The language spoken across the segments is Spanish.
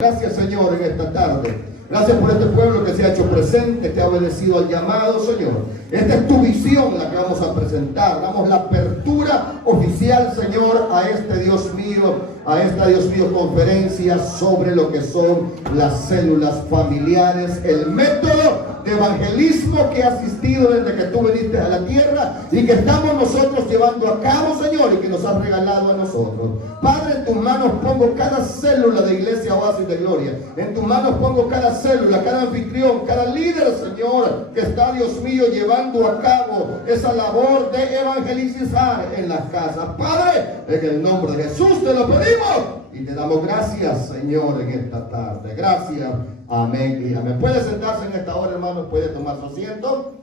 Gracias, Señor, en esta tarde. Gracias por este pueblo que se ha hecho presente, que ha obedecido al llamado, Señor. Esta es tu visión la que vamos a presentar. Damos la apertura oficial, Señor, a este Dios mío, conferencia sobre lo que son las células familiares, el método de evangelismo que ha asistido desde que tú viniste a la tierra y que estamos nosotros llevando a cabo, Señor, y que nos has regalado a nosotros. Padre, en tus manos pongo cada célula de Iglesia Oasis de Gloria. En tus manos pongo cada célula, cada anfitrión, cada líder, Señor, que está, Dios mío, llevando a cabo esa labor de evangelizar en las casas. Padre, en el nombre de Jesús te lo pedimos y te damos gracias, Señor, en esta tarde. Gracias. Amén y amén. Puede sentarse en esta hora, hermanos, puede tomar su asiento.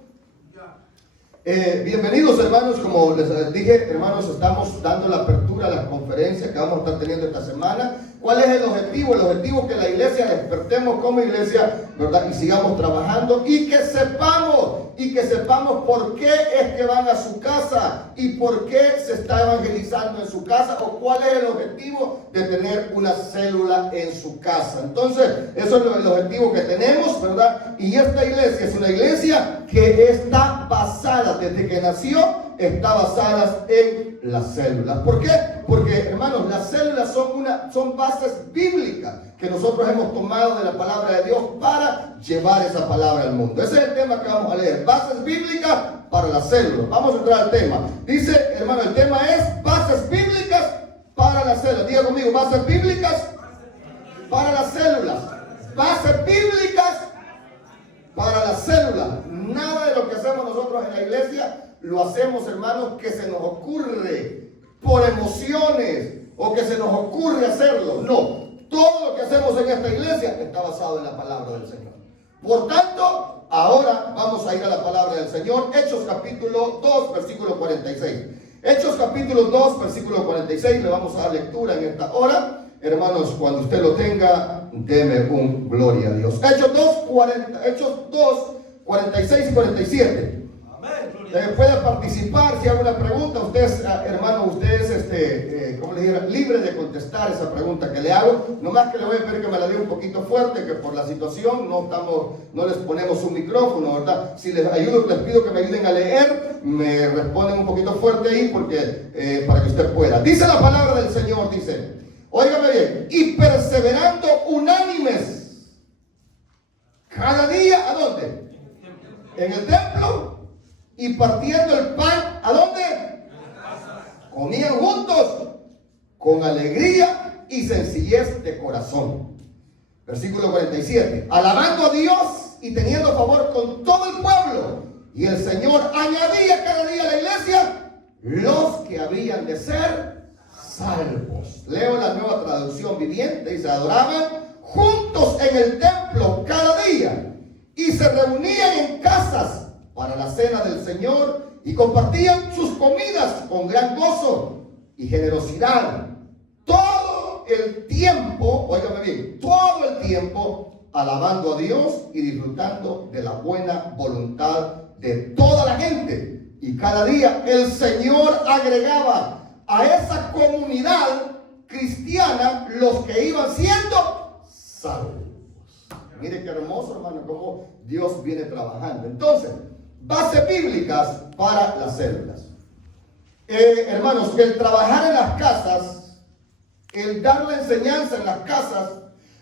Bienvenidos, hermanos. Como les dije, hermanos, estamos dando la apertura a las conferencias que vamos a estar teniendo esta semana. ¿Cuál es el objetivo? El objetivo es que la iglesia despertemos como iglesia, ¿verdad? Y sigamos trabajando y que sepamos por qué es que van a su casa y por qué se está evangelizando en su casa, o cuál es el objetivo de tener una célula en su casa. Entonces, eso es el objetivo que tenemos, ¿verdad? Y esta iglesia es una iglesia que está basada, desde que nació, está basada en las células. ¿Por qué? Porque, hermanos, las células son bases bíblicas que nosotros hemos tomado de la palabra de Dios para llevar esa palabra al mundo. Ese es el tema que vamos a leer. Bases bíblicas para las células. Vamos a entrar al tema. Dice, hermano, el tema es bases bíblicas para las células. Diga conmigo, bases bíblicas para las células. Bases bíblicas para las células. Nada de lo que hacemos nosotros en la iglesia lo hacemos, hermanos, que se nos ocurre por emociones o que se nos ocurre hacerlo. No, todo lo que hacemos en esta iglesia está basado en la palabra del Señor. Por tanto, ahora vamos a ir a la palabra del Señor. Hechos capítulo 2, versículo 46. Hechos capítulo 2, versículo 46. Le vamos a dar lectura en esta hora. Hermanos, cuando usted lo tenga, deme un gloria a Dios. Hechos 2, 46 y 47. Puede participar. Si hay alguna pregunta, usted, hermano, usted es ¿cómo le dijera? Libre de contestar esa pregunta que le hago. Nomás que le voy a pedir que me la dé un poquito fuerte, que por la situación no les ponemos un micrófono, ¿verdad? Si les ayudo, les pido que me ayuden a leer, me responden un poquito fuerte ahí, porque para que usted pueda. Dice la palabra del Señor, dice, óigame bien, y perseverando unánimes cada día, ¿a dónde? En el templo. Y partiendo el pan, ¿a dónde? Comían juntos con alegría y sencillez de corazón. Versículo 47. Alabando a Dios y teniendo favor con todo el pueblo. Y el Señor añadía cada día a la iglesia los que habían de ser salvos. Leo la Nueva Traducción Viviente. Dice, adoraban juntos en el templo cada día y se reunían en casas para la cena del Señor y compartían sus comidas con gran gozo y generosidad. Todo el tiempo, óigame bien, todo el tiempo alabando a Dios y disfrutando de la buena voluntad de toda la gente. Y cada día el Señor agregaba a esa comunidad cristiana los que iban siendo salvos. Mire qué hermoso, hermano, cómo Dios viene trabajando. Entonces, bases bíblicas para las células. Hermanos, el trabajar en las casas, el dar la enseñanza en las casas,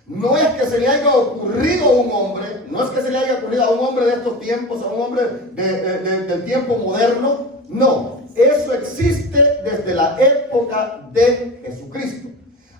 no es que se le haya ocurrido a un hombre, no es que se le haya ocurrido a un hombre de estos tiempos, a un hombre del tiempo moderno. No, eso existe desde la época de Jesucristo.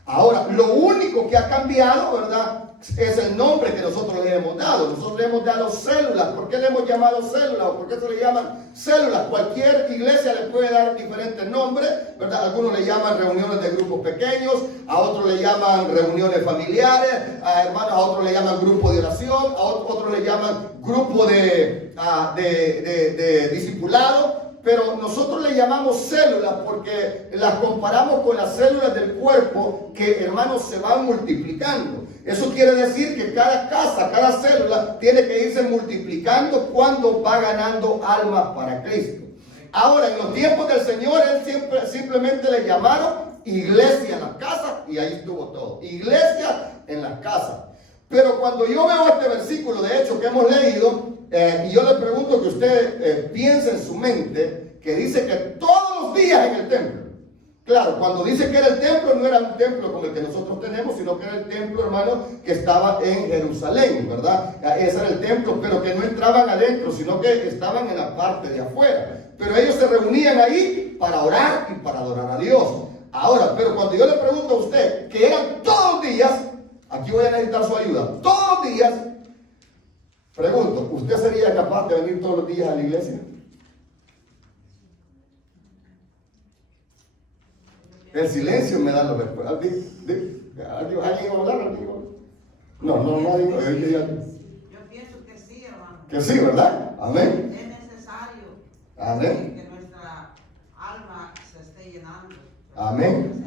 Ahora, lo único que ha cambiado, ¿verdad?, es el nombre que nosotros le hemos dado. Nosotros le hemos dado células. ¿Por qué le hemos llamado células? ¿O por qué se le llaman células? Cualquier iglesia le puede dar diferentes nombres, ¿verdad? Algunos le llaman reuniones de grupos pequeños, a otros le llaman reuniones familiares, a hermanos, a otros le llaman grupo de oración, a otros le llaman grupo de discipulado. Pero nosotros le llamamos células porque las comparamos con las células del cuerpo que, hermanos, se van multiplicando. Eso quiere decir que cada casa, cada célula tiene que irse multiplicando cuando va ganando almas para Cristo. Ahora, en los tiempos del Señor, Él simplemente le llamaron iglesia en las casas, y ahí estuvo todo. Iglesia en las casas. Pero cuando yo veo este versículo, de hecho, que hemos leído, y yo le pregunto que usted piense en su mente, que dice que todos los días en el templo. Claro, cuando dice que era el templo, no era un templo como el que nosotros tenemos, sino que era el templo, hermano, que estaba en Jerusalén, ¿verdad? Ese era el templo, pero que no entraban adentro, sino que estaban en la parte de afuera. Pero ellos se reunían ahí para orar y para adorar a Dios. Ahora, pero cuando yo le pregunto a usted que eran todos los días, aquí voy a necesitar su ayuda, todos los días, pregunto, ¿usted sería capaz de venir todos los días a la iglesia? El silencio me da los respuestas. ¿Alguien va a hablar? No digo. Yo pienso que sí, hermano. Que sí, ¿verdad? Amén. Es necesario. Amén. Que nuestra alma se esté llenando. Amén.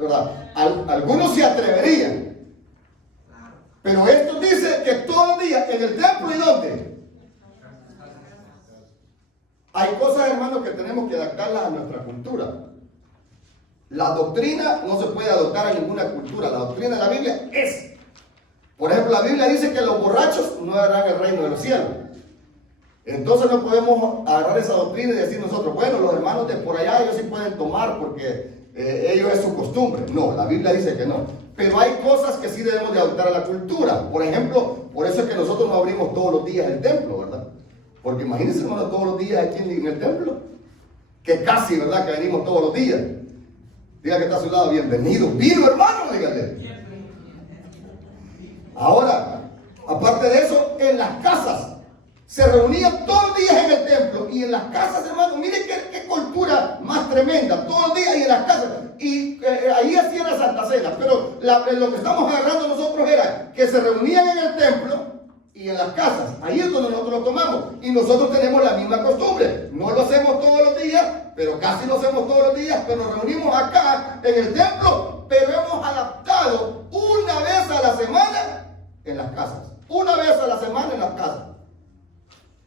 ¿Verdad? Algunos se atreverían. Claro. Pero esto dice que todos los días en el templo, ¿y dónde? Hay cosas, hermanos, que tenemos que adaptarlas a nuestra cultura. La doctrina no se puede adoptar a ninguna cultura. La doctrina de la Biblia es. Por ejemplo, la Biblia dice que los borrachos no harán el reino de los cielos. Entonces no podemos agarrar esa doctrina y decir nosotros, bueno, los hermanos de por allá ellos sí pueden tomar porque ellos es su costumbre. No, la Biblia dice que no. Pero hay cosas que sí debemos de adoptar a la cultura. Por ejemplo, por eso es que nosotros no abrimos todos los días el templo, ¿verdad? Porque imagínense, hermano, todos los días aquí en el templo. Que casi, ¿verdad? Que venimos todos los días. Diga que está a su lado, bienvenido. Vino, hermano, dígale. Ahora, aparte de eso, en las casas se reunían todos los días en el templo. Y en las casas, hermano, miren qué cultura más tremenda. Todos los días y en las casas. Y ahí hacían la Santa Cena. Pero lo que estamos agarrando nosotros era que se reunían en el templo y en las casas. Ahí es donde nosotros lo tomamos. Y nosotros tenemos la misma costumbre. No lo hacemos todos los días, pero casi lo hacemos todos los días. Pero nos reunimos acá en el templo, pero hemos adaptado una vez a la semana en las casas. Una vez a la semana en las casas.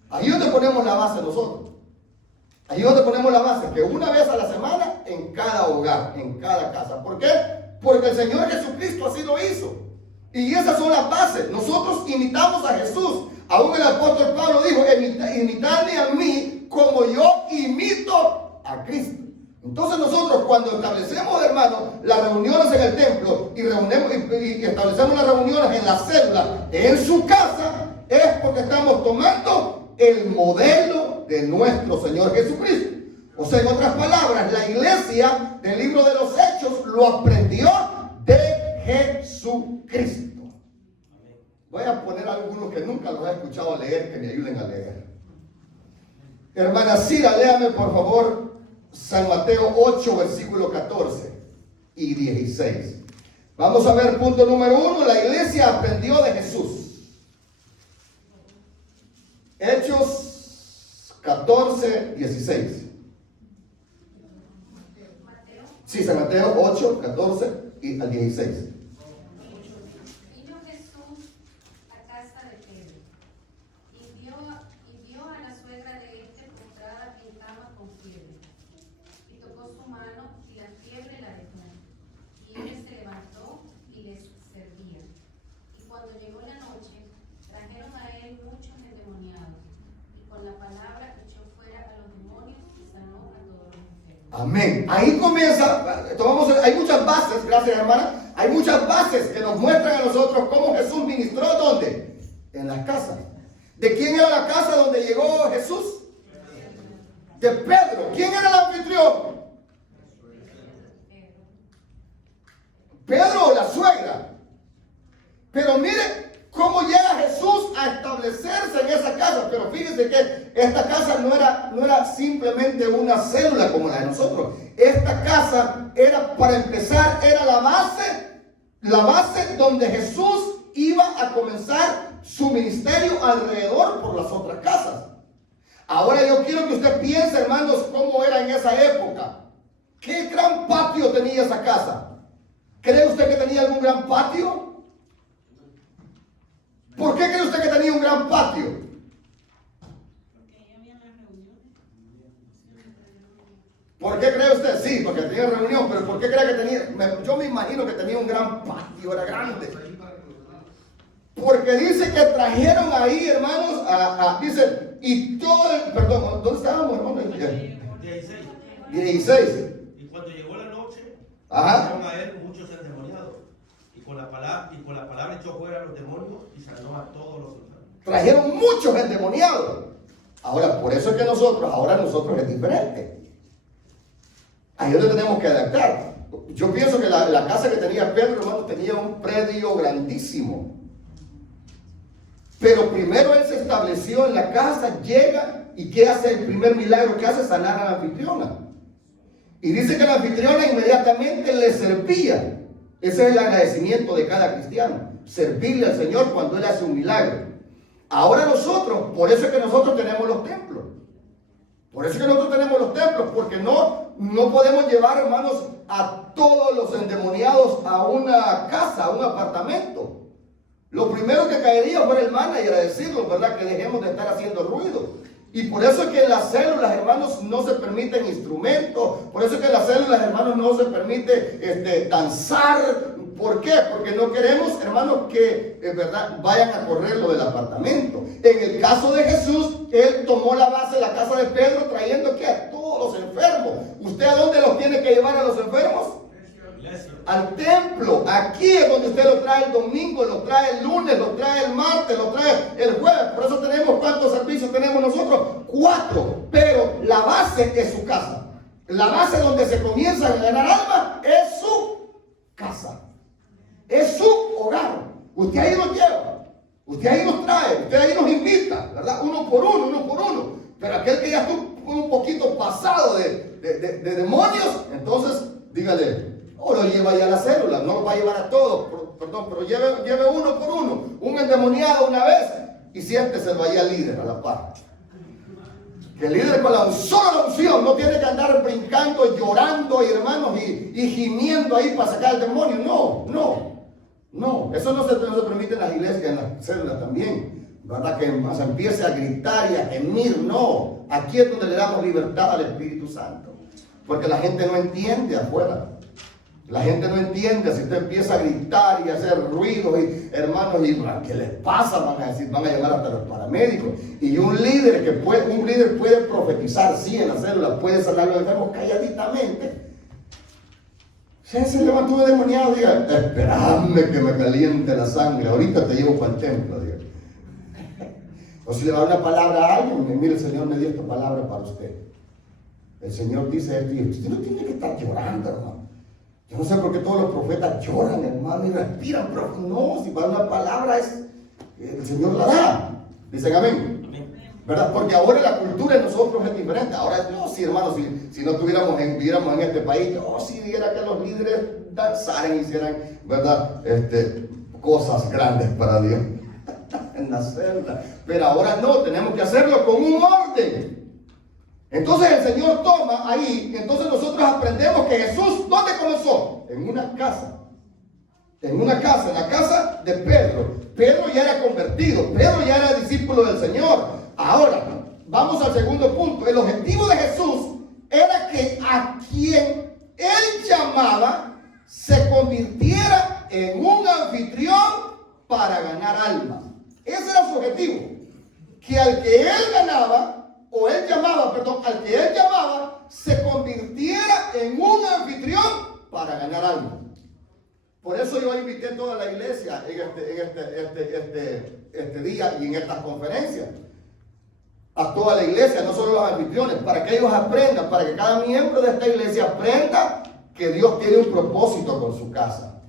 Ahí es donde ponemos la base nosotros. Ahí es donde ponemos la base, que una vez a la semana en cada hogar, en cada casa. ¿Por qué? Porque el Señor Jesucristo así lo hizo. Y esas son las bases. Nosotros imitamos a Jesús. Aún el apóstol Pablo dijo, imitadme a mí como yo imito a Cristo. Entonces nosotros cuando establecemos, hermanos, las reuniones en el templo y establecemos las reuniones en la célula, en su casa, es porque estamos tomando el modelo de nuestro Señor Jesucristo. O sea, en otras palabras, la iglesia del libro de los Hechos lo aprendió de Jesucristo. Voy a poner algunos que nunca los he escuchado leer, que me ayuden a leer. Hermana Cira, léame por favor San Mateo 8, versículo 14 y 16. Vamos a ver punto número 1. La iglesia aprendió de Jesús. Hechos 14, 16. Sí, San Mateo 8, 14 y al 16. Amén. Ahí comienza, hay muchas bases, gracias hermana, hay muchas bases que nos muestran a nosotros cómo Jesús ministró, ¿dónde? En las casas. ¿De quién era la casa donde llegó Jesús? De Pedro. ¿Quién era el anfitrión? Pedro o la suegra. Pero mire cómo llega Jesús a establecerse en esa casa. Pero fíjense que esta casa no era simplemente una célula como la de nosotros. Esta casa era, para empezar, era la base donde Jesús iba a comenzar su ministerio alrededor por las otras casas. Ahora yo quiero que usted piense, hermanos, cómo era en esa época. ¿Qué gran patio tenía esa casa? ¿Cree usted que tenía algún gran patio? ¿Por qué cree usted que tenía un gran patio? ¿Por qué cree usted? Sí, porque tenía reunión, pero ¿por qué cree que tenía? Yo me imagino que tenía un gran patio, era grande. Porque dice que trajeron ahí, hermanos, dice, y todo el, perdón, ¿dónde estábamos, hermano? 16. 16. Y cuando llegó la noche, Ajá. trajeron a él muchos endemoniados. Y con la palabra echó fuera a los demonios y sanó a todos los enfermos. Trajeron muchos endemoniados. Ahora, por eso es que ahora nosotros es diferente. Ahí es donde tenemos que adaptar. Yo pienso que la casa que tenía Pedro, hermano, tenía un predio grandísimo. Pero primero él se estableció en la casa, llega y ¿qué hace? El primer milagro que hace? Sanar a la anfitriona. Y dice que la anfitriona inmediatamente le servía. Ese es el agradecimiento de cada cristiano. Servirle al Señor cuando Él hace un milagro. Ahora nosotros, por eso es que nosotros tenemos los templos. Por eso es que nosotros tenemos los templos, porque no podemos llevar, hermanos, a todos los endemoniados a una casa, a un apartamento. Lo primero que caería fuera el manager a decirlo, ¿verdad? Que dejemos de estar haciendo ruido. Y por eso es que en las células, hermanos, no se permiten instrumentos. Por eso es que en las células, hermanos, no se permite danzar. ¿Por qué? Porque no queremos, hermanos, que, ¿verdad?, vayan a correr lo del apartamento. En el caso de Jesús, Él tomó la base de la casa de Pedro, trayendo que a todos los enfermos. ¿Usted a dónde los tiene que llevar a los enfermos? Al templo. Aquí es donde usted lo trae el domingo, lo trae el lunes, lo trae el martes, lo trae el jueves. Por eso tenemos, ¿cuántos servicios tenemos nosotros? 4. Pero la base es su casa. La base donde se comienza a ganar alma es su casa. Es su hogar. Usted ahí nos lleva. Usted ahí nos trae. Usted ahí nos invita, ¿verdad? Uno por uno. Pero aquel que ya estuvo un poquito pasado de demonios, entonces dígale, o lo lleva ya a la célula, no lo va a llevar a todos, perdón, pero lleve uno por uno, un endemoniado una vez, y siénteselo ahí al líder, a la par. Que el líder con la sola unción no tiene que andar brincando, llorando, hermanos, y gimiendo ahí para sacar al demonio. No, eso no se permite en las iglesias, en las células también, ¿verdad? Que se empiece a gritar y a gemir. No, aquí es donde le damos libertad al Espíritu Santo, porque la gente no entiende afuera. La gente no entiende. Si usted empieza a gritar y a hacer ruidos, y hermanos, y ¿qué les pasa? Van a decir, van a llamar hasta los paramédicos. Y un líder puede profetizar, sí, en la célula, puede sanar a los enfermos calladitamente. Si se levantó un endemoniado, diga, esperadme que me caliente la sangre, ahorita te llevo para el templo, diga. O si le va a dar una palabra a alguien, mire, el Señor me dio esta palabra para usted. El Señor dice esto, y usted no tiene que estar llorando, hermano. Yo no sé por qué todos los profetas lloran, hermano, y respiran, pero no, si para una palabra el Señor la da. Dicen amén. ¿Verdad? Porque ahora la cultura de nosotros es diferente. Ahora, no, sí, hermano, si no viviéramos en este país, yo si diera que los líderes danzaran y hicieran, ¿verdad?, cosas grandes para Dios en la celda. Pero ahora no, tenemos que hacerlo con un orden. Entonces el Señor toma ahí, entonces nosotros aprendemos que Jesús, ¿dónde comenzó? En una casa. En la casa de Pedro. Pedro ya era convertido, Pedro ya era discípulo del Señor. Ahora, vamos al segundo punto. El objetivo de Jesús era que a quien Él llamaba se convirtiera en un anfitrión para ganar almas. Ese era su objetivo. Que al que Él ganaba, al que Él llamaba, se convirtiera en un anfitrión para ganar almas. Por eso yo invité a toda la iglesia en este día y en estas conferencias. A toda la iglesia, no solo los anfitriones, para que ellos aprendan, para que cada miembro de esta iglesia aprenda que Dios tiene un propósito con su casa.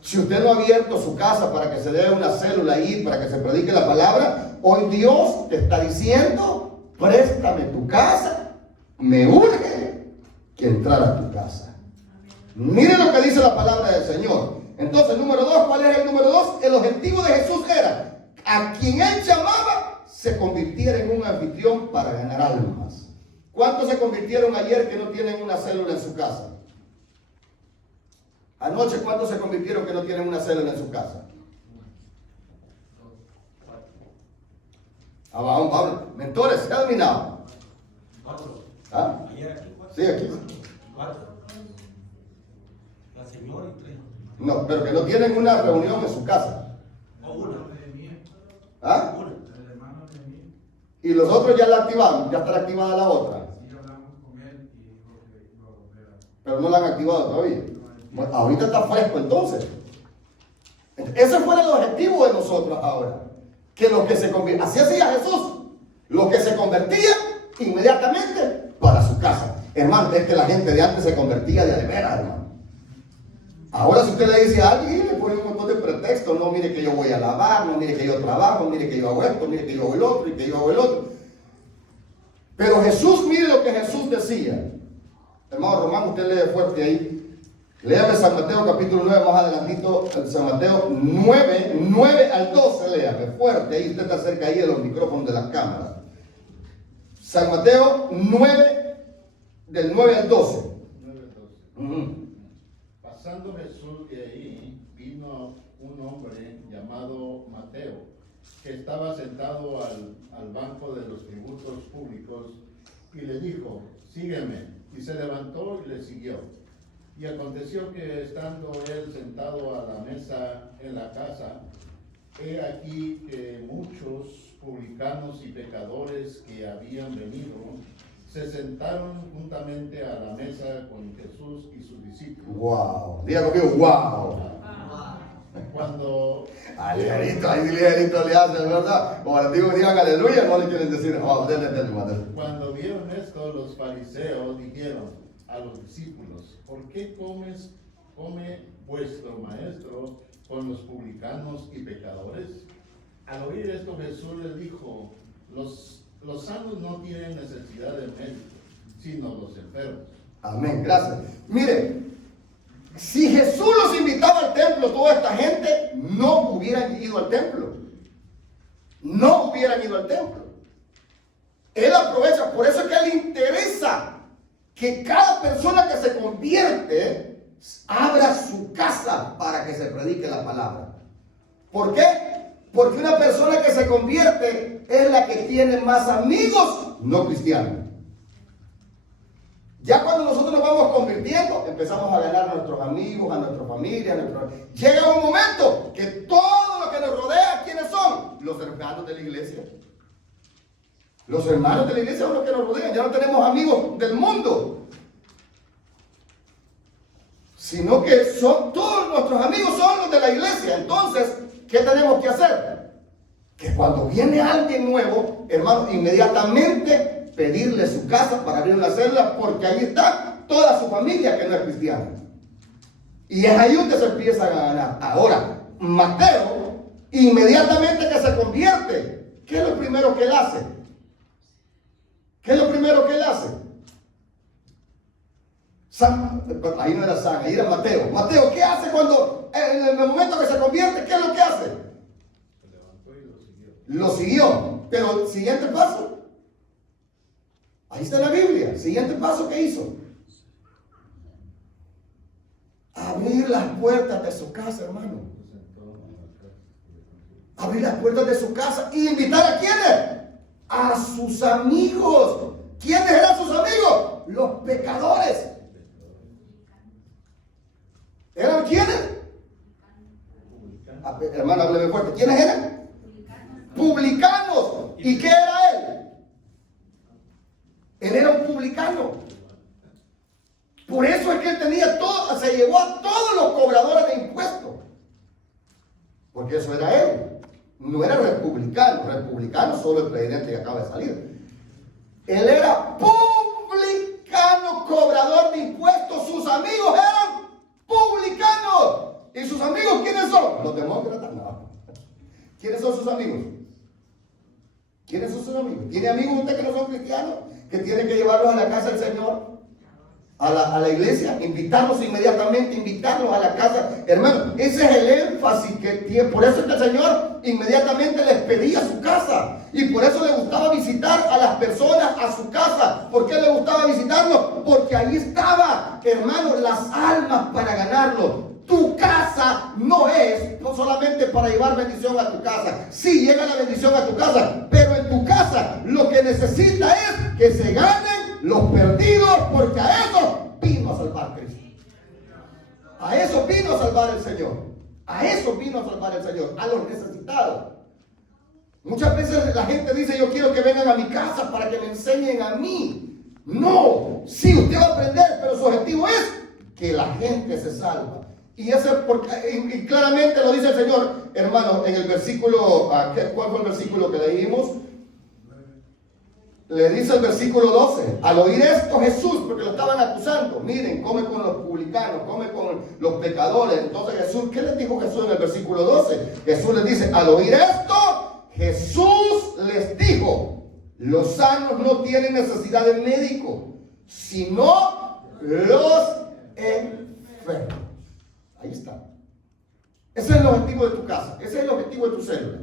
Si usted no ha abierto su casa para que se dé una célula ahí, para que se predique la palabra, hoy Dios te está diciendo, préstame tu casa, me urge que entrar a tu casa. Miren lo que dice la palabra del Señor. Entonces, número 2, ¿cuál era el número 2? El objetivo de Jesús era, a quien Él llamaba, se convirtiera en un anfitrión para ganar almas. ¿Cuántos se convirtieron ayer que no tienen una célula en su casa? Anoche, ¿cuántos se convirtieron que no tienen una célula en su casa? Vamos. Mentores, help me now. Cuatro. ¿Ah? Ayer aquí 4. Sí, aquí. 4. La señora y 3. No, pero que no tienen una reunión en su casa. O una. ¿Ah? Una. Y los otros ya la activaron, ya está activada la otra. Pero no la han activado todavía. Bueno, ahorita está fresco entonces. Ese fue el objetivo de nosotros ahora. Que los que se convirtieron, así hacía Jesús, los que se convertían inmediatamente para su casa. Hermano, es que la gente de antes se convertía de veras, hermano. Ahora si usted le dice a alguien, le pone un montón de pretextos. No, mire que yo voy a lavar, no, mire que yo trabajo, mire que yo hago esto, mire que yo hago el otro y que yo hago el otro. Pero Jesús, mire lo que Jesús decía. Hermano Román, usted lee fuerte ahí. Léame San Mateo capítulo 9, más adelantito, San Mateo 9 al 12, léame fuerte, ahí usted está cerca ahí de los micrófonos de las cámaras. San Mateo 9, del 9 al 12. 9 al 12. Pasando Jesús de ahí, vino un hombre llamado Mateo, que estaba sentado al banco de los tributos públicos, y le dijo, sígueme, y se levantó y le siguió. Y aconteció que estando él sentado a la mesa en la casa, he aquí que muchos publicanos y pecadores que habían venido se sentaron juntamente a la mesa con Jesús y sus discípulos. Wow, diga conmigo, wow. Cuando Al ligerito, ahí ligerito le hacen, ¿verdad? Como les digo, digan aleluya, no le quieren decir, wow, denle, madre. Cuando vieron esto, los fariseos dijeron a los discípulos, ¿por qué come vuestro maestro con los publicanos y pecadores? Al oír esto, Jesús les dijo, los sanos no tienen necesidad de médico, sino los enfermos. Amén, gracias. Mire, si Jesús los invitaba al templo, toda esta gente no hubieran ido al templo. No hubieran ido al templo. Él aprovecha, por eso es que a él le interesa que cada persona que se convierte abra su casa para que se predique la palabra. ¿Por qué? Porque una persona que se convierte es la que tiene más amigos no cristianos. Ya cuando nosotros nos vamos convirtiendo, empezamos a ganar a nuestros amigos, a nuestra familia, llega un momento que todo lo que nos rodea, ¿quiénes son? Los hermanos de la iglesia. Los hermanos de la iglesia son los que nos rodean. Ya no tenemos amigos del mundo, sino que son todos nuestros amigos son los de la iglesia. Entonces, ¿qué tenemos que hacer? Que cuando viene alguien nuevo, hermano, inmediatamente pedirle su casa para abrir una celda, porque ahí está toda su familia que no es cristiana. Y es ahí donde se empiezan a ganar. Ahora, Mateo, inmediatamente que se convierte, ¿qué es lo primero que él hace? ¿Qué es lo primero que él hace? Ahí no era San, ahí era Mateo. Mateo, ¿qué hace cuando, en el momento que se convierte, qué es lo que hace? Se levantó y lo siguió. Lo siguió. Pero el siguiente paso, ahí está la Biblia. El siguiente paso que hizo, abrir las puertas de su casa, hermano. Abrir las puertas de su casa y invitar a quiénes? A sus amigos. ¿Quiénes eran sus amigos? Los pecadores. ¿Eran quiénes? Hermano, hábleme fuerte. ¿Quiénes eran? Publicanos. ¿Y qué era él? Él era un publicano. Por eso es que él tenía todo, se llevó a todos los cobradores de impuestos. Porque eso era él. No era republicano. Republicano solo el presidente que acaba de salir. Él era publicano, cobrador de impuestos. Sus amigos eran publicanos. ¿Y sus amigos quiénes son? Los demócratas. No. ¿Quiénes son sus amigos? ¿Quiénes son sus amigos? ¿Tiene amigos usted que no son cristianos? Que tienen que llevarlos a la casa del Señor, a la iglesia, invitarlos inmediatamente, invitarlos a la casa. Hermano, ese es el énfasis que tiene. Por eso es que el Señor inmediatamente les pedía su casa. Y por eso le gustaba visitar a las personas a su casa. ¿Por qué le gustaba visitarlos? Porque ahí estaba, hermano, las almas para ganarlo. Tu casa no es solamente para llevar bendición a tu casa. Sí, llega la bendición a tu casa, pero en tu casa lo que necesita es que se ganen los perdidos, porque a eso vino a salvar Cristo. A eso vino a salvar el Señor. A eso vino a salvar el Señor, a los necesitados. Muchas veces la gente dice, yo quiero que vengan a mi casa para que me enseñen a mí. No, sí, usted va a aprender, pero su objetivo es que la gente se salva. Y claramente lo dice el Señor, hermano, en el versículo, ¿cuál fue el versículo que leímos? Le dice el versículo 12, al oír esto Jesús, porque lo estaban acusando, miren, come con los publicanos, come con los pecadores. Entonces Jesús, ¿qué les dijo Jesús en el versículo 12? Jesús les dice, al oír esto, Jesús les dijo, los sanos no tienen necesidad de médico, sino los enfermos. Ahí está. Ese es el objetivo de tu casa, ese es el objetivo de tu célula.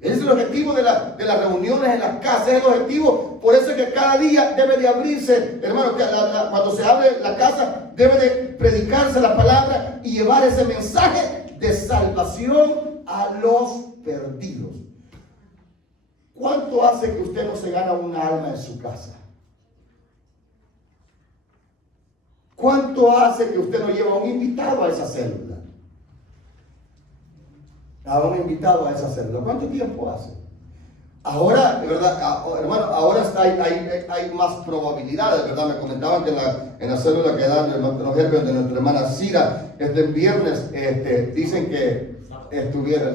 Ese es el objetivo de las reuniones en las casas, es el objetivo. Por eso es que cada día debe de abrirse, hermano, que cuando se abre la casa, debe de predicarse la palabra y llevar ese mensaje de salvación a los perdidos. ¿Cuánto hace que usted no se gana una alma en su casa? ¿Cuánto hace que usted no lleva a un invitado a esa célula? A un invitado a esa célula. ¿Cuánto tiempo hace? Ahora, de verdad, hermano, ahora hay más probabilidades, ¿verdad? Me comentaban que en la célula que dan de nuestro hermana Cira, este viernes, dicen que estuvieron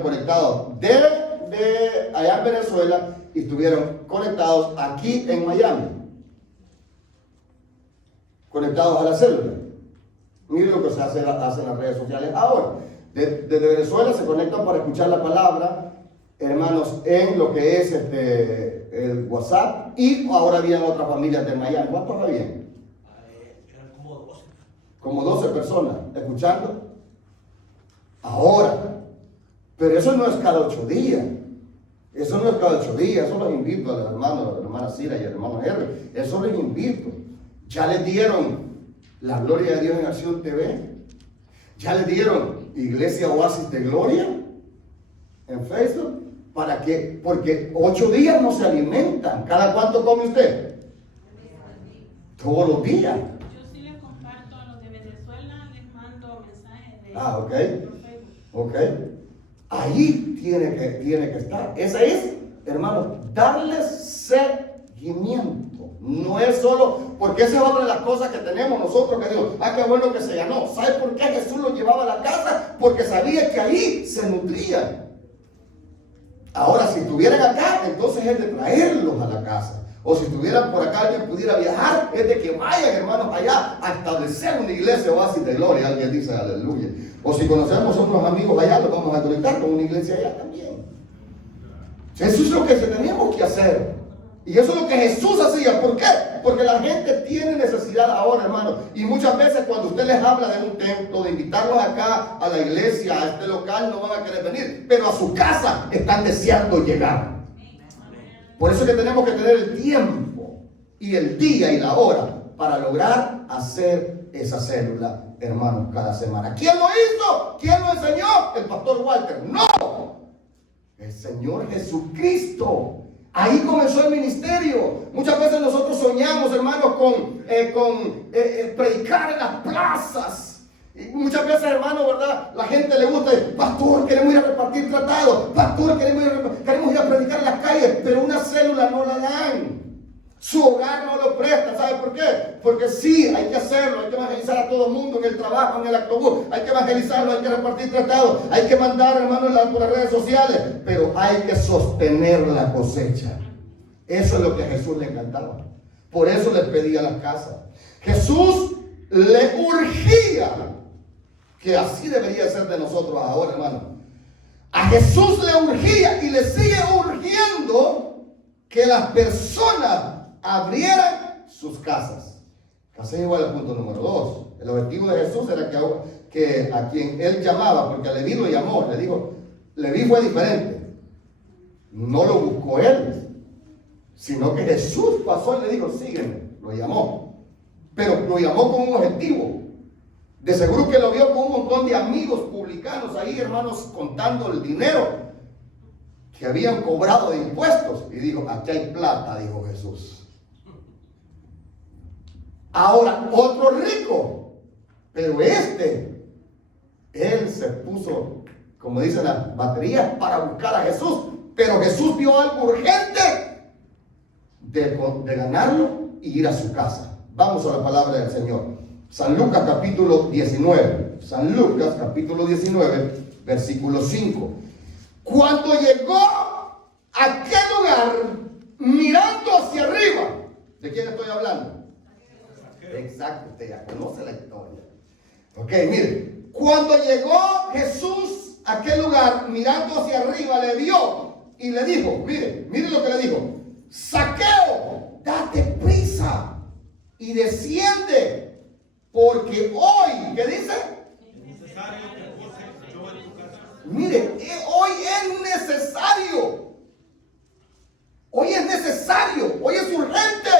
conectados de allá en Venezuela y estuvieron conectados aquí en Miami. Conectados a la célula. Miren lo que se hace en las redes sociales ahora. Desde Venezuela se conectan para escuchar la palabra, hermanos, en lo que es el WhatsApp, y ahora habían otras familias de Miami. ¿Cuántos habían? Eran como 12. Como 12 personas escuchando. Ahora, pero eso no es cada 8 días. Eso no es cada 8 días. Eso los invito a los hermanos, a la hermana Cira y al hermano Henry. Eso les invito. Ya les dieron la gloria de Dios en Acción TV. Ya les dieron Iglesia Oasis de Gloria en Facebook. ¿Para qué? Porque 8 días no se alimentan. ¿Cada cuánto come usted? Todos los días. Yo sí les comparto a los de Venezuela, les mando mensajes de Ah, ok. por Facebook. Ok. Ahí tiene que estar. Esa es, hermano, darles seguimiento. No es solo, porque esa es otra de las cosas que tenemos nosotros, que digo, qué bueno que se ganó. ¿Sabe por qué Jesús los llevaba a la casa? Porque sabía que ahí se nutrían. Ahora, si estuvieran acá, entonces es de traerlos a la casa. O si estuvieran por acá, alguien pudiera viajar, es de que vayan, hermanos, allá a establecer una iglesia Oasis de Gloria. Alguien dice aleluya. O si conocemos a unos amigos allá, los vamos a conectar con una iglesia allá también. Eso es lo que tenemos que hacer. Y eso es lo que Jesús hacía. ¿Por qué? Porque la gente tiene necesidad ahora, hermano. Y muchas veces cuando usted les habla de un templo, de invitarlos acá a la iglesia, a este local, no van a querer venir. Pero a su casa están deseando llegar. Por eso es que tenemos que tener el tiempo y el día y la hora para lograr hacer esa célula, hermanos, cada semana. ¿Quién lo hizo? ¿Quién lo enseñó? El pastor Walter. No. El Señor Jesucristo. Ahí comenzó el ministerio. Muchas veces nosotros soñamos, hermanos, con predicar en las plazas. Y muchas veces, hermanos, ¿verdad? La gente le gusta, pastor, queremos ir a repartir tratados. Pastor, queremos ir a predicar en las calles. Pero una célula no la dan. Su hogar no lo presta. ¿Sabe por qué? Porque sí, hay que hacerlo. Hay que evangelizar a todo el mundo en el trabajo, en el autobús. Hay que evangelizarlo, hay que repartir tratados. Hay que mandar, hermanos, por las redes sociales. Pero hay que sostener la cosecha. Eso es lo que a Jesús le encantaba. Por eso les pedía las casas. Jesús le urgía, que así debería ser de nosotros ahora, hermano. A Jesús le urgía y le sigue urgiendo que las personas abrieran sus casas. Casi igual al punto número 2. El objetivo de Jesús era que a quien él llamaba, porque a Leví lo llamó, le dijo, Leví fue diferente. No lo buscó él, sino que Jesús pasó y le dijo, sígueme. Lo llamó. Pero lo llamó con un objetivo. De seguro que lo vio con un montón de amigos publicanos ahí, hermanos, contando el dinero que habían cobrado de impuestos. Y dijo, aquí hay plata, dijo Jesús. Ahora, otro rico, pero él se puso, como dicen las baterías, para buscar a Jesús. Pero Jesús vio algo urgente de ganarlo y ir a su casa. Vamos a la palabra del Señor. San Lucas capítulo 19. San Lucas capítulo 19, versículo 5. Cuando llegó a aquel lugar, mirando hacia arriba, ¿de quién estoy hablando? Exacto, usted ya conoce la historia. Ok, mire, cuando llegó Jesús a aquel lugar, mirando hacia arriba, le vio y le dijo, mire lo que le dijo: Zaqueo, date prisa y desciende, porque hoy, ¿qué dice? Es necesario que pose yo en tu casa. Mire, hoy es necesario. Hoy es necesario, hoy es urgente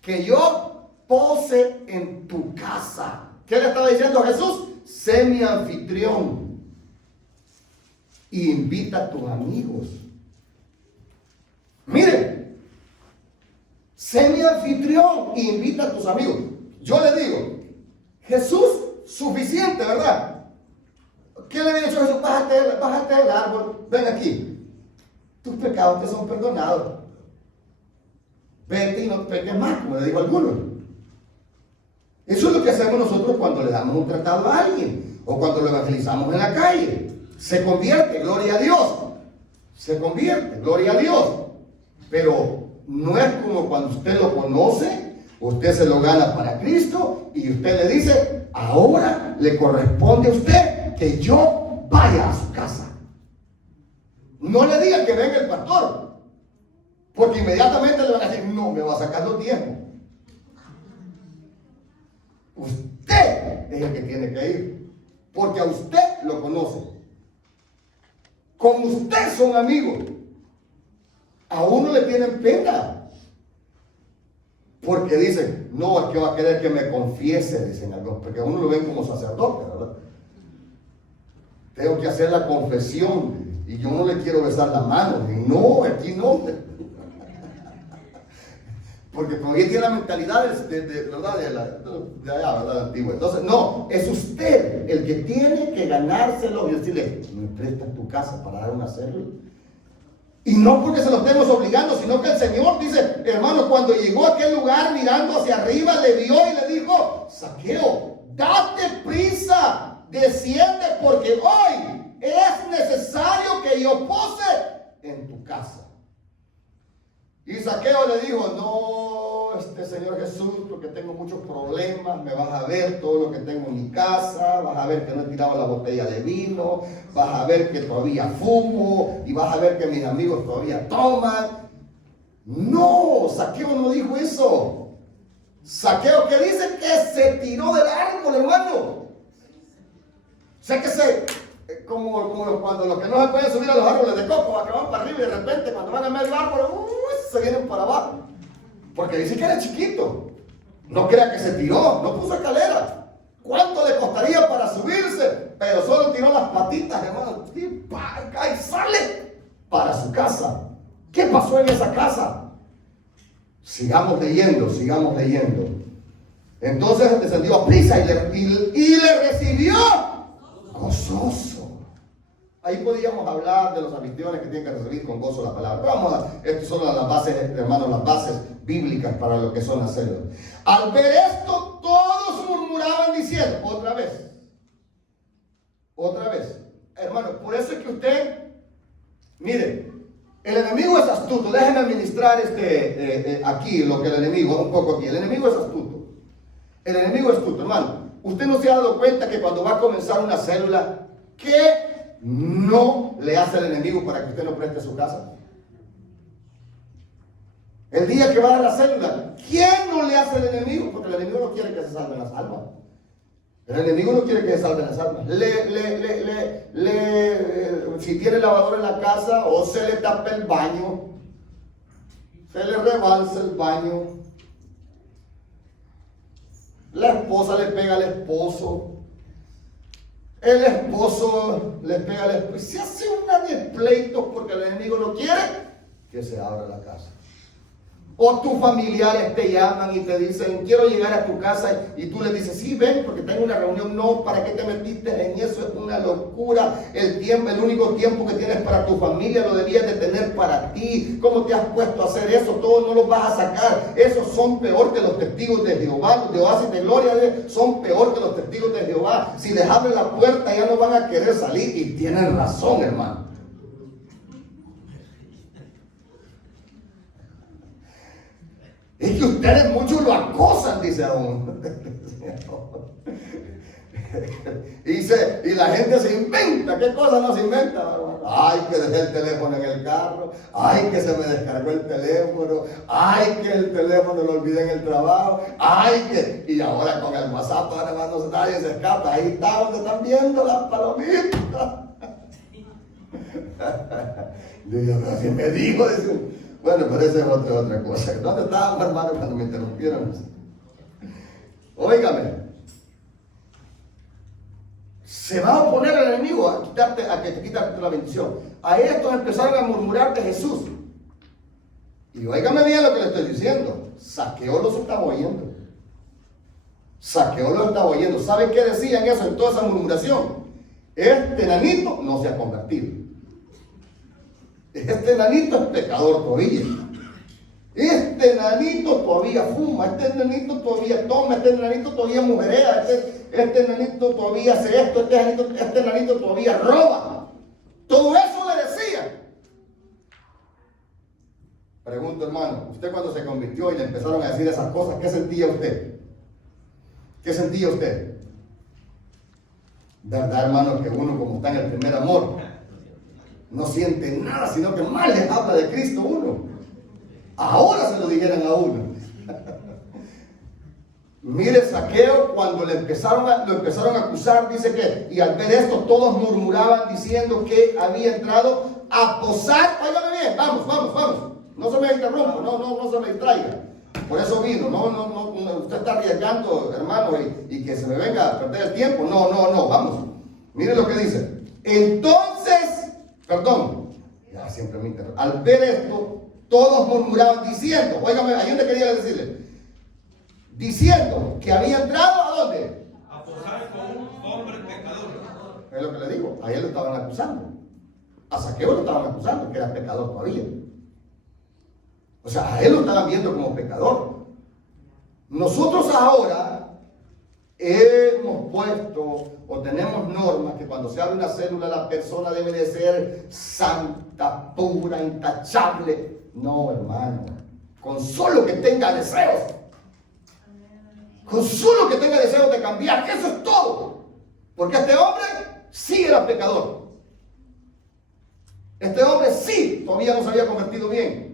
que yo pose en tu casa. ¿Qué le estaba diciendo a Jesús? Sé mi anfitrión y invita a tus amigos. Mire, sé mi anfitrión y invita a tus amigos. Yo le digo, Jesús, suficiente, ¿verdad? ¿Qué le había dicho Jesús? Bájate del árbol, ven aquí. Tus pecados te son perdonados. Vete y no peques más, como le digo a algunos. Eso es lo que hacemos nosotros cuando le damos un tratado a alguien o cuando lo evangelizamos en la calle. Se convierte, gloria a Dios. Se convierte, gloria a Dios. Pero no es como cuando usted lo conoce, usted se lo gana para Cristo y usted le dice, ahora le corresponde a usted que yo vaya a su casa. No le diga que venga el pastor, porque inmediatamente le van a decir, no, me va a sacar los diezmos. Usted es el que tiene que ir, porque a usted lo conoce. Con usted son amigos. A uno le tienen pena, porque dicen, no, es que va a querer que me confiese, dicen algunos, porque a uno lo ven como sacerdote, ¿verdad? Tengo que hacer la confesión y yo no le quiero besar la mano. Y no, aquí no. Porque todavía tiene la mentalidad ¿verdad? de allá, ¿verdad? Antigua. Entonces, no, es usted el que tiene que ganárselo y decirle, me prestas tu casa para dar una célula. Y no porque se lo estemos obligando, sino que el Señor dice, hermano, cuando llegó a aquel lugar mirando hacia arriba, le vio y le dijo, Zaqueo, date prisa, desciende, porque hoy es necesario que yo pose en tu casa. Y Zaqueo le dijo, no, Señor Jesús, porque tengo muchos problemas, me vas a ver todo lo que tengo en mi casa, vas a ver que no he tirado la botella de vino, vas a ver que todavía fumo, y vas a ver que mis amigos todavía toman. No, Zaqueo no dijo eso. Zaqueo, que dice que se tiró del árbol, hermano. O sea que como cuando los que no se pueden subir a los árboles de coco, que van para arriba y de repente cuando van a medio árbol, se vienen para abajo. Porque dice que era chiquito. No crea que se tiró, no puso escalera. ¿Cuánto le costaría para subirse? Pero solo tiró las patitas, hermano. Y sale para su casa. ¿Qué pasó en esa casa? Sigamos leyendo, sigamos leyendo. Entonces descendió a prisa y le recibió gozoso. Ahí podríamos hablar de los anfitriones que tienen que recibir con gozo la palabra. Pero vamos estas son las bases, hermanos, las bases bíblicas para lo que son las células. Al ver esto, todos murmuraban diciendo, otra vez, hermano, por eso es que usted, mire, el enemigo es astuto. Déjenme administrar aquí lo que el enemigo, un poco aquí. El enemigo es astuto. El enemigo es astuto, hermano. Usted no se ha dado cuenta que cuando va a comenzar una célula, ¿qué no le hace el enemigo para que usted no preste su casa? El día que va a dar la célula, ¿quién no le hace el enemigo? Porque el enemigo no quiere que se salven las almas. El enemigo no quiere que se salven las almas. Si tiene lavadora en la casa, o se le tapa el baño, se le rebalsa el baño, la esposa le pega al esposo, el esposo le pega al esposo, se hace una de pleitos porque el enemigo no quiere que se abra la casa. O tus familiares te llaman y te dicen, quiero llegar a tu casa, y tú les dices, sí, ven, porque tengo una reunión. No, ¿para qué te metiste en eso? Es una locura. El tiempo, el único tiempo que tienes para tu familia lo debías de tener para ti. ¿Cómo te has puesto a hacer eso? Todo no lo vas a sacar. Esos son peor que los testigos de Jehová. Los de oasis de gloria son peor que los testigos de Jehová. Si les abre la puerta ya no van a querer salir. Y tienen razón, hermano. Es que ustedes muchos lo acosan, dice aún. Y la gente se inventa. ¿Qué cosa no se inventa, hermano? Ay, que dejé el teléfono en el carro. Ay, que se me descargó el teléfono. Ay, que el teléfono lo olvidé en el trabajo. Ay, que... Y ahora con el WhatsApp, hermano, nadie se escapa. Ahí está donde están viendo las palomitas. Dios, así me dijo. Dice. Bueno, pero esa es otra cosa. ¿Dónde estábamos, hermano, cuando me interrumpieron? Óigame. Se va a oponer al enemigo a que te quite la bendición. A estos empezaron a murmurar de Jesús. Y óigame bien lo que le estoy diciendo. Zaqueo los estaba oyendo. Zaqueo los estaba oyendo. ¿Saben qué decían eso en toda esa murmuración? Este enanito no se ha convertido. Este enanito es pecador todavía. Este enanito todavía fuma. Este enanito todavía toma. Este enanito todavía mujerea. Este enanito todavía hace esto. Este enanito todavía roba. Todo eso le decía. Pregunto, hermano, usted cuando se convirtió y le empezaron a decir esas cosas, ¿qué sentía usted? ¿Qué sentía usted? ¿Verdad, hermano, que uno como está en el primer amor no siente nada, sino que más les habla de Cristo uno? Ahora se lo dijeran a uno. Mire, Zaqueo, cuando lo empezaron a acusar, dice que, y al ver esto, todos murmuraban diciendo que había entrado a posar. Óigame bien, vamos. No se me interrumpa, no se me distraiga. Por eso vino, usted está arriesgando, hermano, y que se me venga a perder el tiempo. No, vamos. Mire lo que dice. Entonces, ya siempre me interrumpo. Al ver esto, todos murmuraban diciendo, óigame, ahí donde quería decirle, diciendo que había entrado ¿a dónde? A posar con un hombre pecador. Es lo que le digo, a él lo estaban acusando. A Zaqueo lo estaban acusando, que era pecador todavía. O sea, a él lo estaban viendo como pecador. Nosotros ahora hemos puesto o tenemos normas que cuando se abre una célula la persona debe de ser santa, pura, intachable. No, hermano. Con solo que tenga deseos. Con solo que tenga deseos de cambiar. Eso es todo. Porque este hombre sí era pecador. Este hombre sí todavía no se había convertido bien.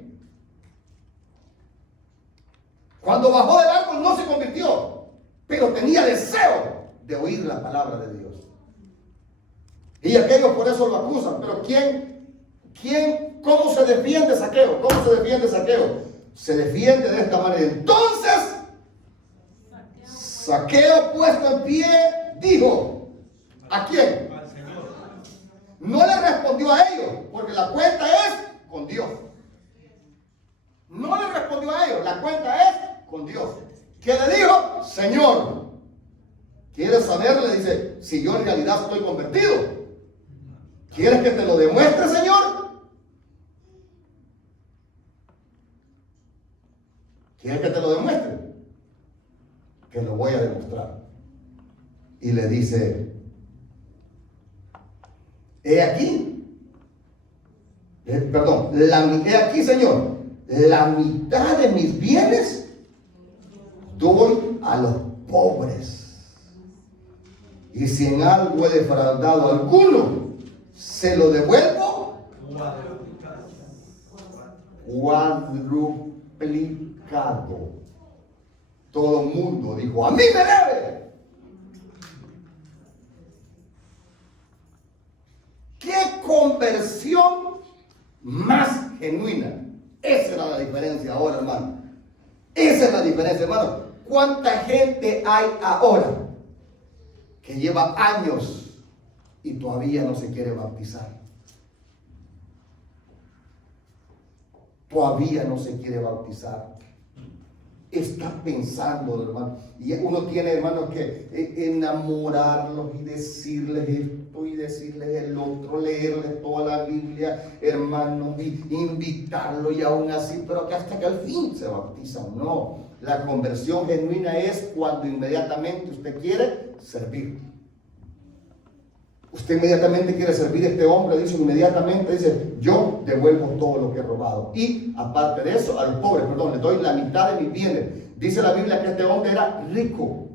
Cuando bajó del árbol no se convirtió, pero tenía deseo de oír la palabra de Dios. Y aquellos por eso lo acusan. Pero ¿cómo se defiende Zaqueo? ¿Cómo se defiende Zaqueo? Se defiende de esta manera. Entonces, Zaqueo puesto en pie, dijo, ¿a quién? Al Señor. No le respondió a ellos, porque la cuenta es con Dios. No le respondió a ellos, la cuenta es con Dios. ¿Qué le dijo? Señor, ¿quieres saber? Le dice, si yo en realidad estoy convertido. ¿Quieres que te lo demuestre, Señor? ¿Quieres que te lo demuestre? Que lo voy a demostrar. Y le dice, he aquí, he aquí, Señor, la mitad de mis bienes doy a los pobres. Y si en algo he defraudado a alguno, se lo devuelvo cuadruplicado. Todo el mundo dijo, a mí me debe. ¡Qué conversión más genuina! Esa era la diferencia ahora, hermano. Esa es la diferencia, hermano. ¿Cuánta gente hay ahora que lleva años y todavía no se quiere bautizar? todavía no se quiere bautizar. Está pensando, hermano. Y uno tiene, hermano, que enamorarlos y decirles esto y decirles el otro, leerles toda la Biblia, hermano, y invitarlo y aún así, pero que hasta que al fin se bautizan. No, la conversión genuina es cuando inmediatamente usted quiere servir. Usted inmediatamente quiere servir a este hombre, dice inmediatamente, dice, yo devuelvo todo lo que he robado. Y aparte de eso, a los pobres, perdón, les doy la mitad de mis bienes. Dice la Biblia que este hombre era rico.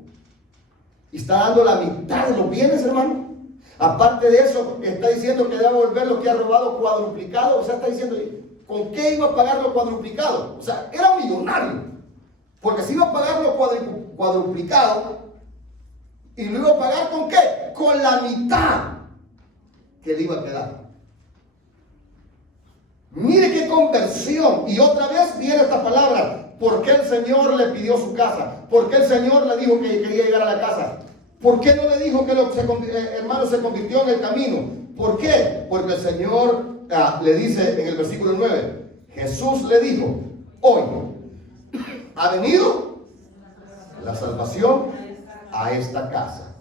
Y está dando la mitad de los bienes, hermano. Aparte de eso, está diciendo que debe devolver lo que ha robado cuadruplicado. O sea, está diciendo, ¿con qué iba a pagar lo cuadruplicado? O sea, era millonario. Porque si iba a pagar lo cuadruplicado, ¿y lo iba a pagar con qué? Con la mitad que le iba a quedar. Mire qué conversión. Y otra vez viene esta palabra. ¿Por qué el Señor le pidió su casa? ¿Por qué el Señor le dijo que quería llegar a la casa? ¿Por qué no le dijo que hermano se convirtió en el camino? ¿Por qué? Porque el Señor le dice en el versículo 9, Jesús le dijo, hoy ha venido la salvación a esta casa,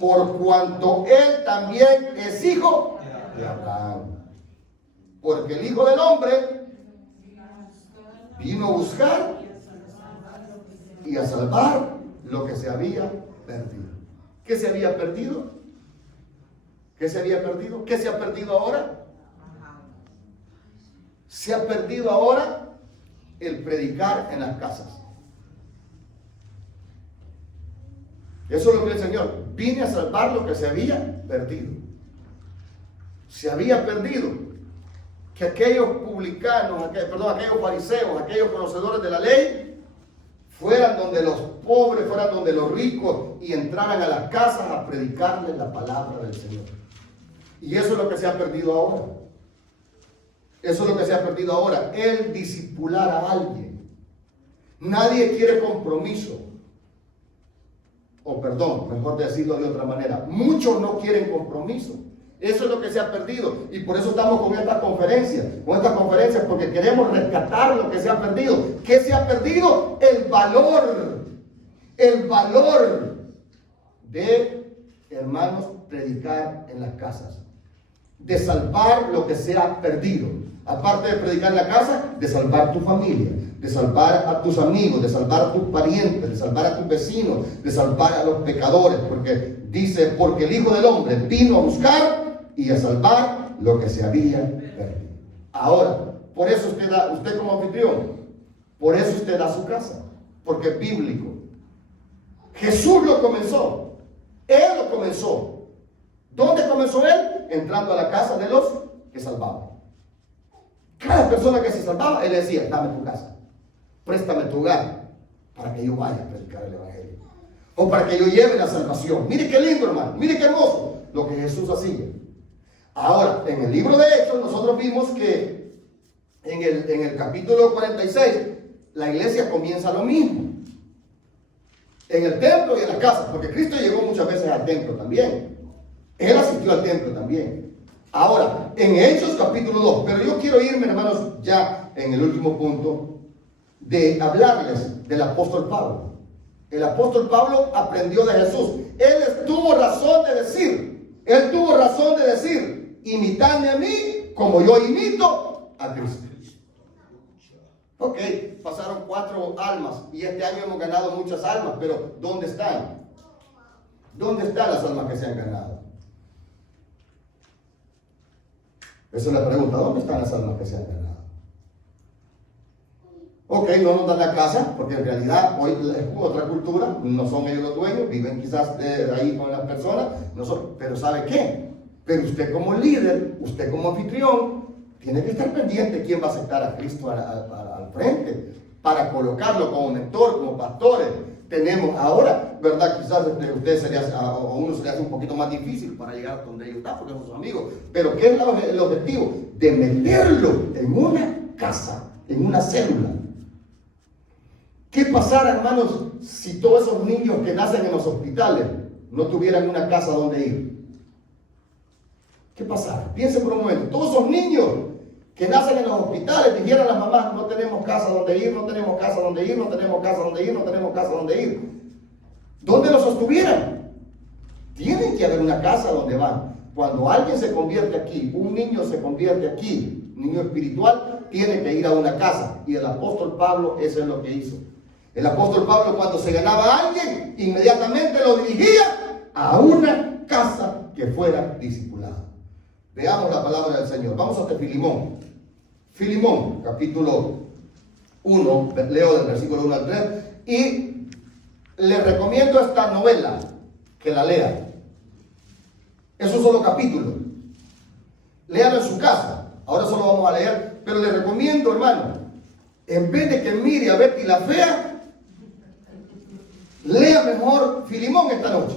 por cuanto él también es hijo de Abraham. Porque el Hijo del Hombre vino a buscar y a salvar lo que se había perdido. ¿Qué se había perdido? ¿Qué se había perdido? ¿Qué se ha perdido ahora? Se ha perdido ahora el predicar en las casas. Eso es lo que el Señor vine a salvar lo que se había perdido. Se había perdido que aquellos publicanos, aquellos fariseos, aquellos conocedores de la ley, fueran donde los pobres, fueran donde los ricos y entraran a las casas a predicarles la palabra del Señor. Y eso es lo que se ha perdido ahora. Eso es lo que se ha perdido ahora, el discipular a alguien. Nadie quiere compromiso. O perdón, mejor decirlo de otra manera, muchos no quieren compromiso. Eso es lo que se ha perdido. Y por eso estamos con esta conferencia. Con estas conferencias porque queremos rescatar lo que se ha perdido. ¿Qué se ha perdido? El valor. El valor de, hermanos, predicar en las casas. De salvar lo que se ha perdido. Aparte de predicar en la casa, de salvar tu familia, de salvar a tus amigos, de salvar a tus parientes, de salvar a tus vecinos, de salvar a los pecadores. Porque dice, porque el Hijo del Hombre vino a buscar y a salvar lo que se había perdido. Ahora, por eso usted como anfitrión, por eso usted da su casa, porque es bíblico. Jesús lo comenzó. Él lo comenzó. ¿Dónde comenzó él? Entrando a la casa de los que salvaban. Cada persona que se salvaba, él decía, dame tu casa, préstame tu hogar, para que yo vaya a predicar el evangelio, o para que yo lleve la salvación. Mire qué lindo, hermano, mire qué hermoso lo que Jesús hacía. Ahora, en el libro de Hechos, nosotros vimos que en el capítulo 46, la iglesia comienza lo mismo. En el templo y en las casas, porque Cristo llegó muchas veces al templo también. Él asistió al templo también. Ahora, en Hechos capítulo 2, pero yo quiero irme, hermanos, ya en el último punto, de hablarles del apóstol Pablo. El apóstol Pablo aprendió de Jesús. Él tuvo razón de decir, imitadme a mí como yo imito a Cristo. Ok, pasaron 4 almas y este año hemos ganado muchas almas, pero ¿dónde están? ¿Dónde están las almas que se han ganado? Esa es la pregunta, ¿dónde están las almas que se han ganado? Ok, no nos dan la casa, porque en realidad hoy es otra cultura, no son ellos los dueños, viven quizás ahí con las personas, no son, pero ¿sabe qué? Pero usted como líder, usted como anfitrión, tiene que estar pendiente quién va a aceptar a Cristo al frente, para colocarlo como mentor, como pastores. Tenemos ahora, ¿verdad? Quizás a uno se le hace un poquito más difícil para llegar donde ellos están, porque son sus amigos. Pero ¿qué es el objetivo? De meterlo en una casa, en una célula. ¿Qué pasará, hermanos, si todos esos niños que nacen en los hospitales no tuvieran una casa donde ir? ¿Qué pasará? Piensen por un momento. Todos esos niños que nacen en los hospitales, dijeran las mamás, no tenemos casa donde ir, no tenemos casa donde ir, no tenemos casa donde ir, no tenemos casa donde ir. ¿Dónde los sostuvieran? Tienen que haber una casa donde van. Cuando alguien se convierte aquí, un niño se convierte aquí, un niño espiritual, tiene que ir a una casa. Y el apóstol Pablo, eso es lo que hizo. El apóstol Pablo, cuando se ganaba a alguien, inmediatamente lo dirigía a una casa que fuera discipulada. Veamos la palabra del Señor. Vamos hasta Filimón. Filimón, capítulo 1, leo del versículo 1 al 3. Y le recomiendo esta novela, que la lea. Es un solo capítulo. Léalo en su casa. Ahora solo vamos a leer, pero le recomiendo, hermano, en vez de que mire a Betty la Fea, lea mejor Filimón esta noche.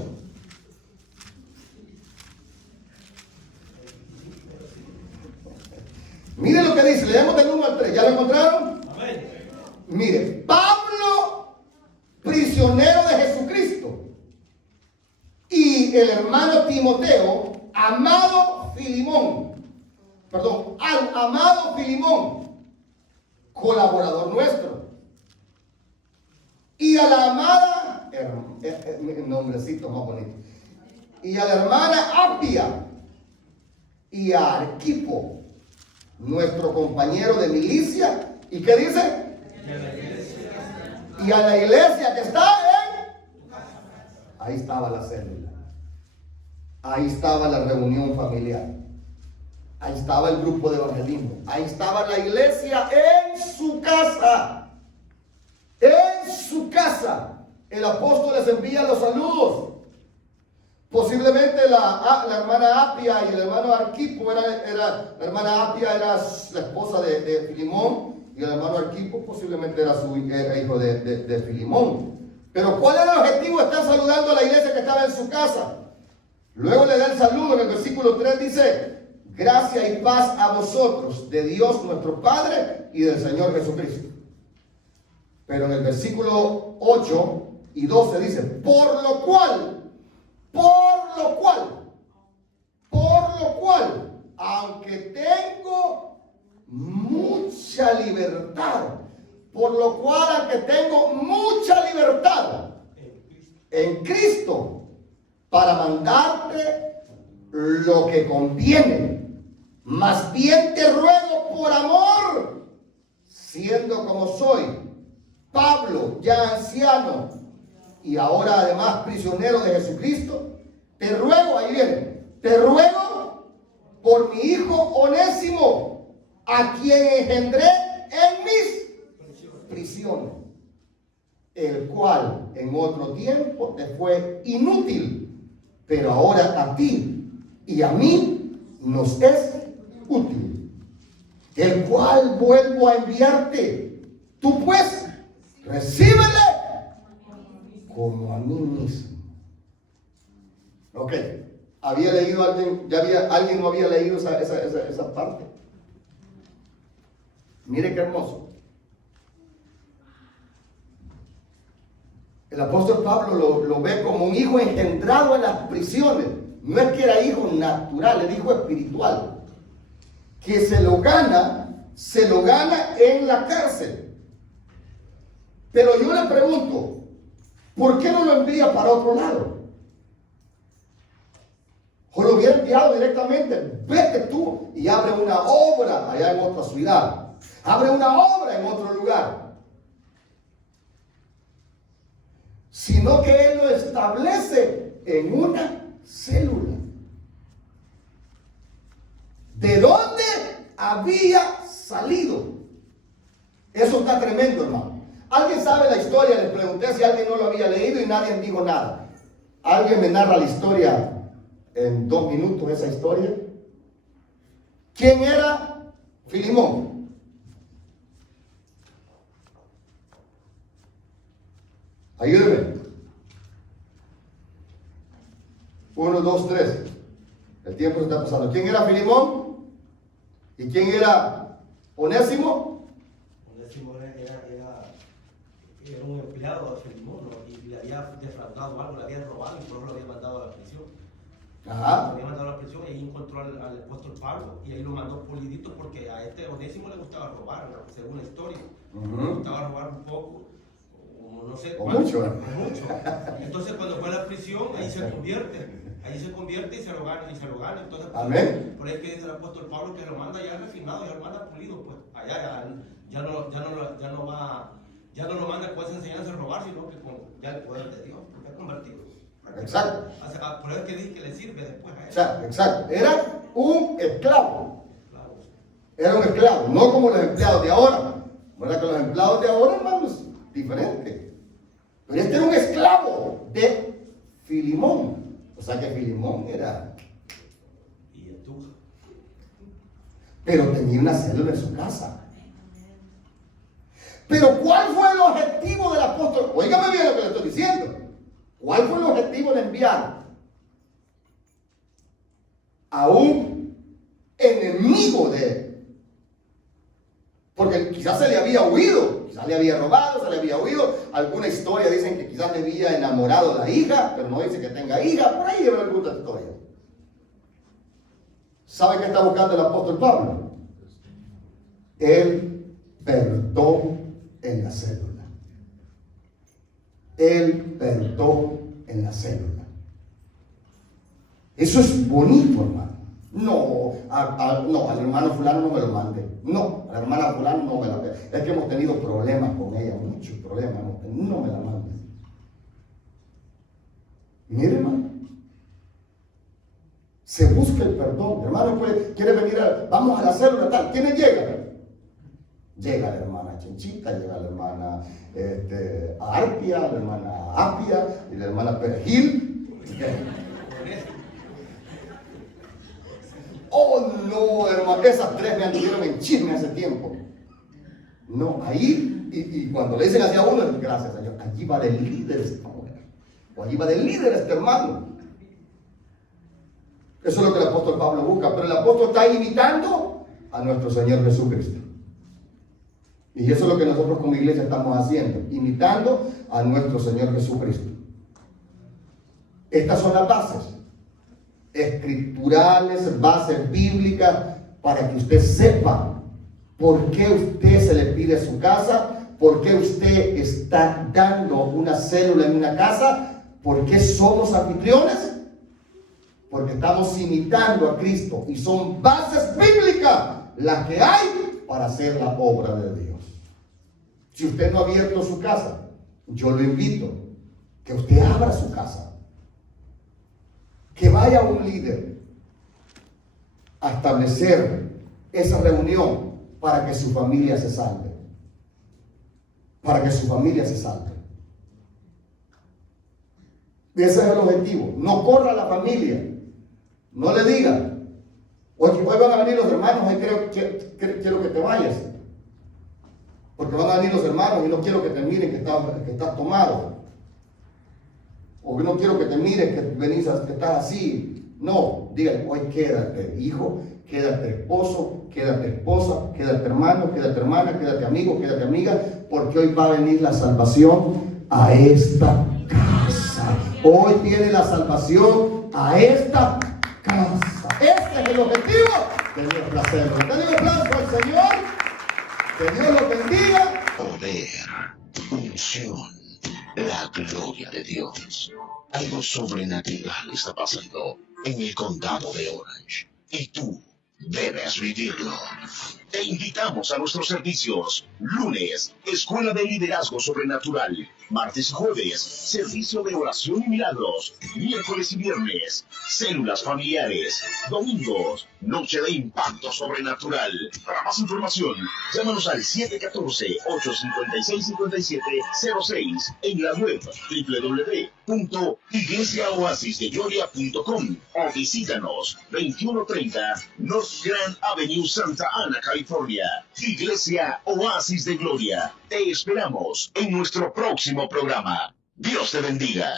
Mire lo que dice, leemos del 1 al 3. ¿Ya lo encontraron? Amén. Mire, Pablo, prisionero de Jesucristo, y el hermano Timoteo, amado Filimón, al amado Filimón, colaborador nuestro, y a la amada, nombrecito más bonito, y a la hermana Apia, y a Arquipo, nuestro compañero de milicia, ¿y qué dice? Y a la iglesia que está ahí estaba la célula, ahí estaba la reunión familiar, ahí estaba el grupo de evangelismo, ahí estaba la iglesia en su casa. En su casa el apóstol les envía los saludos. Posiblemente la hermana Apia y el hermano Arquipo la hermana Apia era la esposa de Filimón, y el hermano Arquipo posiblemente era su hijo de Filimón. Pero ¿cuál era el objetivo de estar saludando a la iglesia que estaba en su casa? Luego le da el saludo en el versículo 3, dice: gracia y paz a vosotros, de Dios nuestro Padre y del Señor Jesucristo. Pero en el versículo 8 y 12 dice: por lo cual, aunque tengo mucha libertad, en Cristo, para mandarte lo que conviene, más bien te ruego por amor, siendo como soy, Pablo, ya anciano, y ahora además prisionero de Jesucristo, te ruego, ahí viene, te ruego por mi hijo Onésimo, a quien engendré en mis prisiones, el cual en otro tiempo te fue inútil, pero ahora a ti y a mí nos es útil, el cual vuelvo a enviarte. Tú pues, recíbele como a mí mismo. Ok, ¿había leído alguien? ¿Alguien no había leído esa parte? Mire qué hermoso. El apóstol Pablo lo ve como un hijo engendrado en las prisiones. No es que era hijo natural, era hijo espiritual. Que se lo gana en la cárcel. Pero yo le pregunto, ¿por qué no lo envía para otro lado? O lo hubiera enviado directamente: vete tú y abre una obra allá en otra ciudad, abre una obra en otro lugar. Sino que él lo establece en una célula. ¿De dónde había salido? Eso está tremendo, hermano. ¿Alguien sabe la historia? Les pregunté si alguien no lo había leído y nadie dijo nada. ¿Alguien me narra la historia en 2 minutos, esa historia? ¿Quién era Filimón? Ayúdeme. 1, 2, 3. El tiempo se está pasando. ¿Quién era Filimón? ¿Y quién era Onésimo? Onésimo era un empleado de Filimón, ¿no? Y le había defraudado algo, le habían robado y por eso lo había mandado a la prisión. Ajá. Lo había mandado a la prisión y ahí encontró al al apóstol Pablo y ahí lo mandó pulidito porque a este Onésimo le gustaba robar, ¿no? Según la historia. Le gustaba robar un poco, o no sé O cuánto, mucho. o mucho. Entonces cuando fue a la prisión, ahí se convierte y se lo gana. Entonces, Amén. por ahí que dice el apóstol Pablo que lo manda ya refinado, ya lo manda pulido, pues allá ya no lo manda con esa enseñanza a robar, sino que con ya el poder de Dios, porque ha convertido. Exacto. O sea, por eso es que dice que le sirve después a él. Exacto. Era un esclavo. Era un esclavo, no como los empleados de ahora. ¿Verdad que los empleados de ahora, hermanos, diferente? Pero este era un esclavo de Filimón. O sea que Filimón era. Y tú. Pero tenía una célula en su casa. Pero ¿cuál fue el objetivo del apóstol? Óigame bien lo que le estoy diciendo. ¿Cuál fue el objetivo de enviar a un enemigo de él? Porque quizás se le había huido, quizás le había robado, se le había huido. Alguna historia dicen que quizás le había enamorado a la hija, pero no dice que tenga hija. Por ahí hay alguna historia. ¿Sabe qué está buscando el apóstol Pablo? El perdón en la célula. El perdón en la célula. Eso es bonito, hermano. No, al hermano fulano no me lo mande. No, a la hermana fulano no me la mande. Es que hemos tenido problemas con ella, muchos problemas. No me la mande. Mire, hermano. Se busca el perdón. Hermano, quiere venir vamos a la célula tal. ¿Quiénes llegan? Llega la hermana Chenchita, llega la hermana Arpia, la hermana Apia y la hermana Perejil. Oh no, hermano, esas tres me anduvieron en chisme hace tiempo. No, ahí, y cuando le dicen hacia uno, gracias Señor, allí va del líder esta mujer, o allí va del líder este hermano. Eso es lo que el apóstol Pablo busca, pero el apóstol está imitando a nuestro Señor Jesucristo. Y eso es lo que nosotros como iglesia estamos haciendo, imitando a nuestro Señor Jesucristo. Estas son las bases escriturales, bases bíblicas, para que usted sepa por qué usted se le pide a su casa, por qué usted está dando una célula en una casa, por qué somos anfitriones, porque estamos imitando a Cristo y son bases bíblicas las que hay para hacer la obra de Dios. Si usted no ha abierto su casa, yo lo invito que usted abra su casa. Que vaya un líder a establecer esa reunión para que su familia se salve. Para que su familia se salve. Ese es el objetivo. No corra la familia. No le diga, hoy van a venir los hermanos, hoy quiero que te vayas. Porque van a venir los hermanos y no quiero que te miren que estás tomado. O que no quiero que te miren que venís que estás así. No, dígale, hoy quédate hijo, quédate esposo, quédate esposa, quédate hermano, quédate hermana, quédate amigo, quédate amiga, porque hoy va a venir la salvación a esta casa. Hoy viene la salvación a esta casa. Este es el objetivo de nuestra célula. Denle un aplauso al Señor. Que Dios los bendiga. Poder, unción, la gloria de Dios. Algo sobrenatural está pasando en el condado de Orange. Y tú debes vivirlo. Te invitamos a nuestros servicios. Lunes, Escuela de Liderazgo Sobrenatural. Martes y jueves, servicio de oración y milagros. Miércoles y viernes, células familiares. Domingos, noche de impacto sobrenatural. Para más información, llámanos al 714-856-5706 en la web www.iglesiaoasisdegloria.com o visítanos 2130 North Grand Avenue, Santa Ana, California. Iglesia Oasis de Gloria. Te esperamos en nuestro próximo programa. Dios te bendiga.